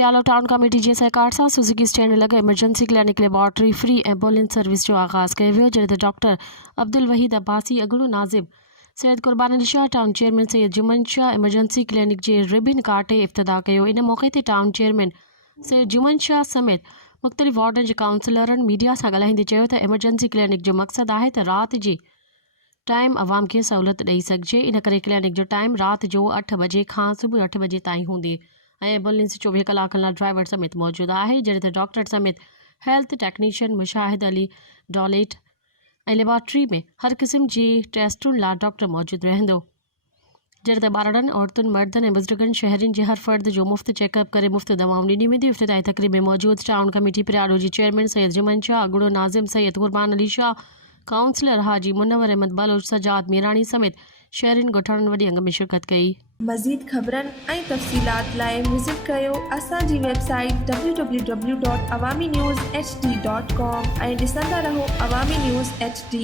प्रियालो town committee जे सहकार सां सुज़ुकी स्टैंड लॻे emergency clinic laboratory free ambulance service जो आगाज़ कयो वियो, जॾहिं त डॉक्टर अब्दुल वहीद अब्बासी, अॻूणो नाज़िम Syed Qurban Ali Shah, town chairman Syed Juman Shah emergency clinic जे रिबिन काटे इफ़्तिताह कयो। इन मौक़े ते टाउन चेयरमैन सैयद जुमन शाह समेत मुख़्तलिफ़ वार्डनि जे काउंसलरनि मीडिया सां ॻाल्हाईंदे चयो त एमरजेंसी क्लिनिक जो मक़सदु आहे त राति जे टाइम आवाम खे सहूलियत ॾेई सघिजे। इन करे क्लिनिक जो टाइम राति जो 8 बजे खां सुबुह 8 बजे ताईं हूंदी ऐं एम्बुलेंस 24 कलाकनि लाइ ड्राइवर समेत मौजूदु आहे, जॾहिं त डॉक्टर समेत हेल्थ टेक्नीशियन मुशाहिद अली डॉलेट ऐं लेबॉर्टरी में हर क़िस्म जी टेस्टुनि लाइ डॉक्टर मौजूदु रहंदो, जॾहिं त ॿारनि, औरतुनि, मर्दनि ऐं बुज़ुर्गनि शहरियुनि जे हर फ़र्द जो मुफ़्त चेकअप करे मुफ़्त दवाऊं ॾिनियूं वेंदियूं। इफ़्तिताही तक़रीब में मौजूदु टाउन कमेटी प्रियालो जी चेयरमैन सैयद जुमन शाह, अॻूणो नाज़िम सैयद कुर्बान अली शाह, काउंसलर हाजी मुनव्वर अहमद बलोच, सजाद मीरानी समेत शहरियुनि ॻोठाणनि वॾी अंग में शिरकत कई। मज़ीद ख़बरनि ऐं तफ़सीलात लाइ विज़िट कयो असांजी वेबसाइट www.awamiNewsHD.com ऐं ॾिसंदा रहो अवामी न्यूज़ HD।